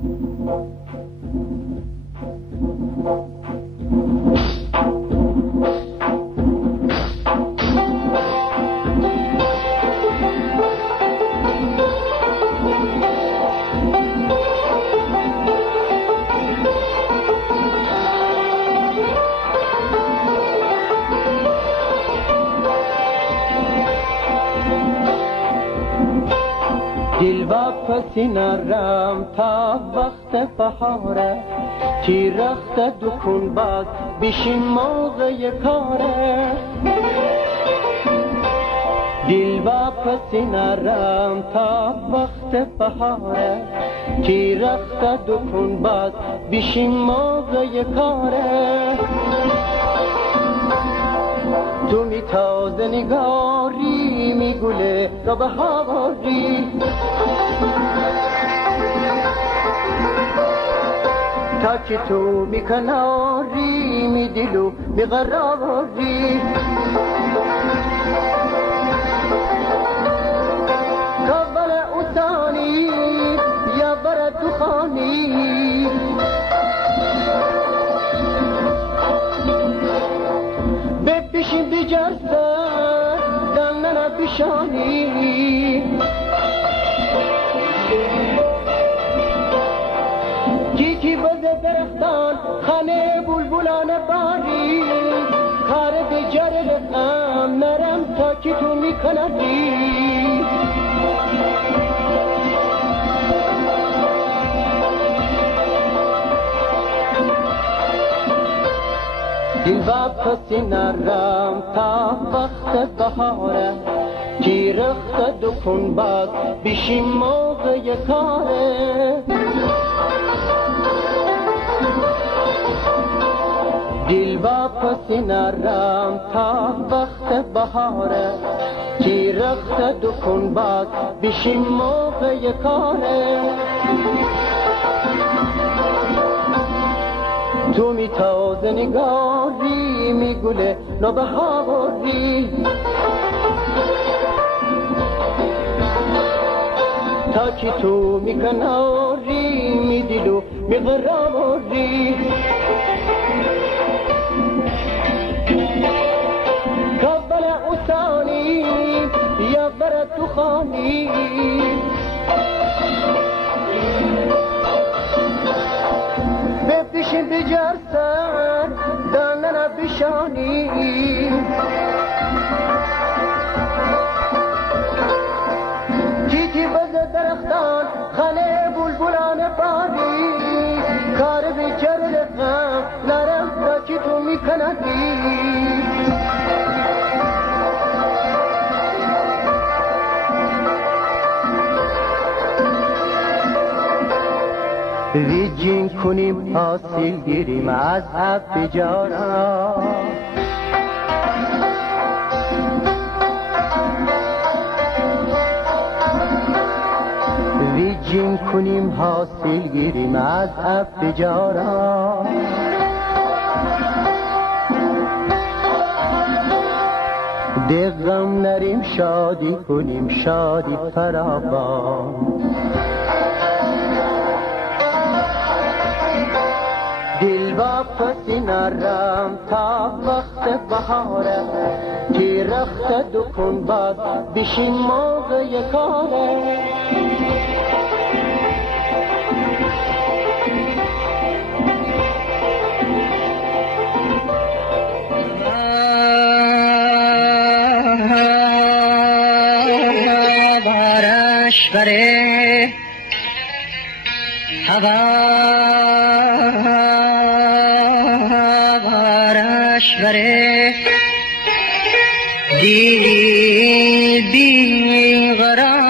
دل واپسی نرم تا وقت بهاره، کی رخت دکون باز بشین موقع کاره. دل واپسی نرم تا وقت بهاره، کی رخت دکون باز بشین موقع کاره. تو می تازه نگاری می گله را به هواری، تا که تو می کناری می دلو می قراری. کابل اوتانی یا برد دخانی، بپیشیم بجرسن دلنه بشانی. کی بزه درختان خانه بلبلان باری، کار بجر رقم نرم تا که تو میکندی. دل واپسی نرم تا وقت بهاره، کی رخت دکون باز بشین موقع کاره. دل واپسی نرم تا وقت بهاره، کی رخت دکون باز بشین موقع کاره. تو می تازه نگاری می گله نوبهاری، تا که تو می کناری می دلو می قراری. کابل اوسانی یا برد دخانی، بپیشیم بجرسن دلنه بشانی. تیتی بزه درختان خانه بلبلان باری، کار بجر رقم نرم تا که تو میکندی. ریجین کنیم حاصل گیریم از عب جارا، ریجین کنیم حاصل گیریم از عب جارا. دغم نریم شادی کنیم شادی فراوان، دل واپسی نرم تا وقت بهاره، کی رخت دکون باز بشین موقع کاره. بارش بره هوا، بارش بره دل بی قرار.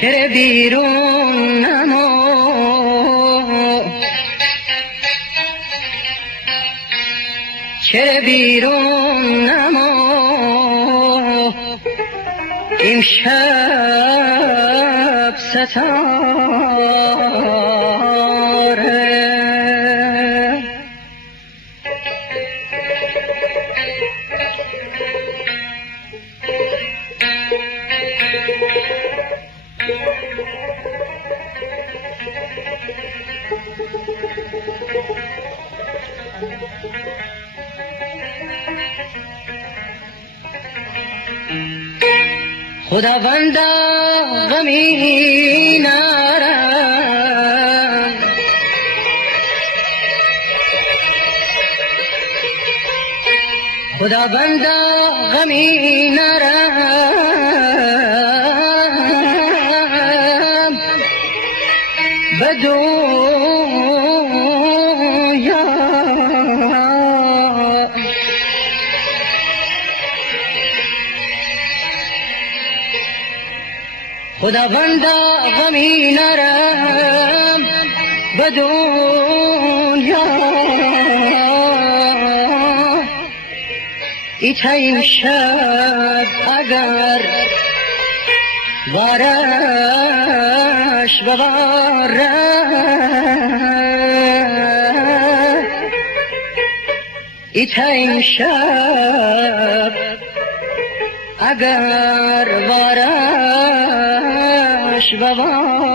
چه بیرون نمو چه بیرون نما امشب ستاره خداوندا غمی نارم خداوندا غمی نارم بدویا خداوندا غمی نرم به دنیا ایتایم شب اگر وارش بباره ایتایم شب اگر وارش بباره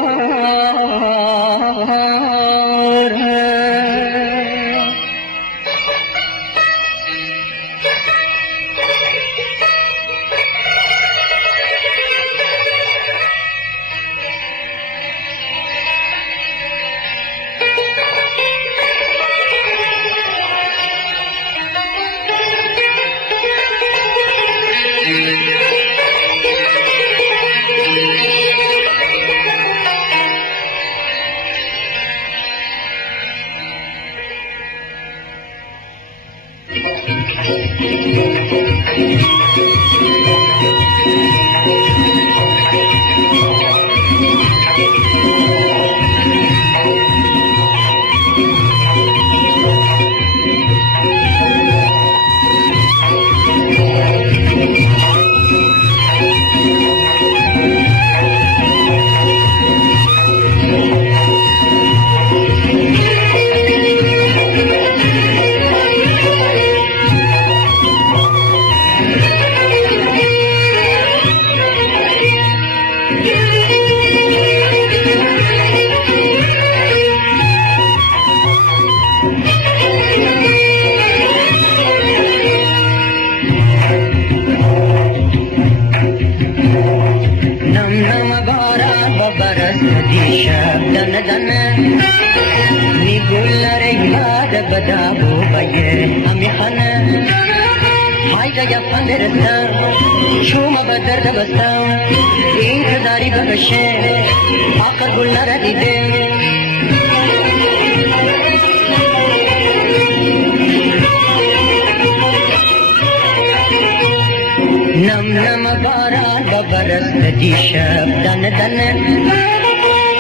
بدابو بيه أمي خنا حاجة يفهم درستا شو ما بدر دبستا إنك داري بكشة آخر قلنا رديدي نم نم باران ببرست دي شب دن دن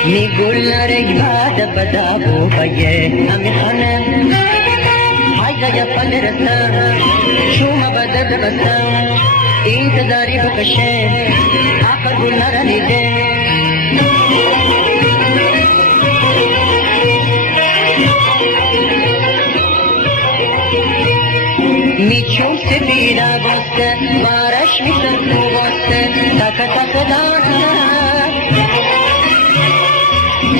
نقول رجبات بدابو بيه أمي خنا حاجة يفهم درستا شو ما بدر دبستا إنك داري بكشة آخر قلنا رديدي میچون سپیده باسته بارش میسر تو باسته تک تک دانه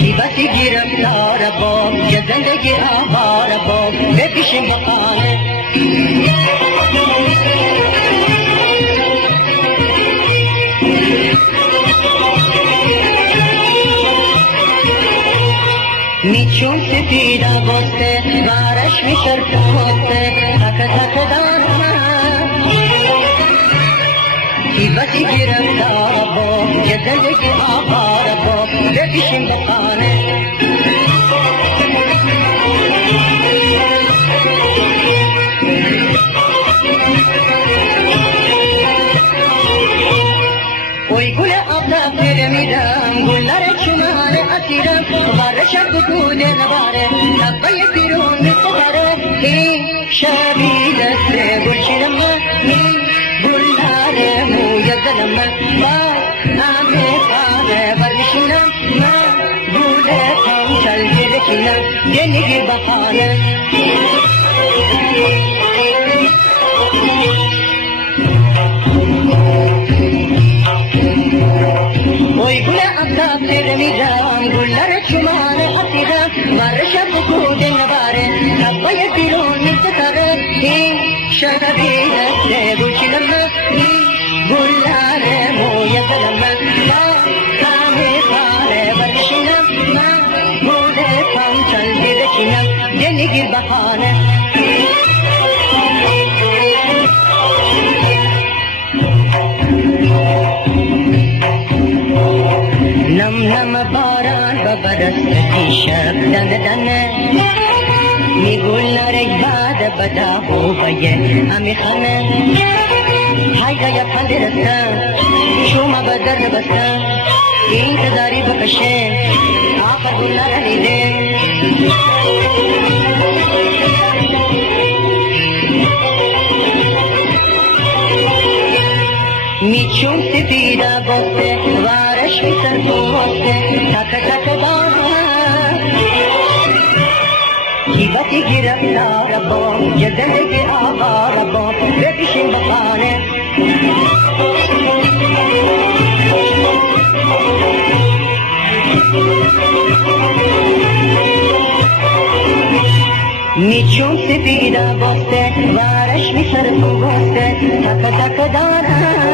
کی بسی گرفتار باب یه زندگی آوار باب بپیشیم بخانه میچون سپیده باسته بارش میسر تو باسته تک تک دانه کی بسی گرفتار باب یه زندگی آوار باب بپیشیم بخانه اوی گل آبدا پر میدم گلر چنار أسيرة ورشد دون غبارة نبي بيرون متبارة هي شبيدة سيقول شلما هي بلارة مو يدلما ما آمي فارة برشنا ما بولة خمسة الجرشنا جنجي بخانة ويقول أكثر نجام قل شمان أسيرا ورشد كود نبارة نبا يديرون متترى هي شبيدة سيقول شلما هي بلارة مو يدلما ما كامي خارة برشنا ما بولة خمسة الجرشنا جنجي بخانة نم باران ببرستی شب دن دن میگول نرک بعد بدا هو بیه امی خانه حیقا یا پند رستن شوما بدر نبستن انتظاری بکشه آخر گل نرنیده میچون سفیده بسته وارش میسر بسته تک تک دانا جیبتی گرفتار با یه زندگی آوار با ببیشیم بخانه میچون سفیده بسته وارش میسر بسته تک تک دانا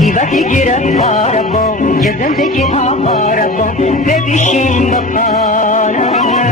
جیبتی گرفتار با یه زندگی آوار با ببیشیم بخانه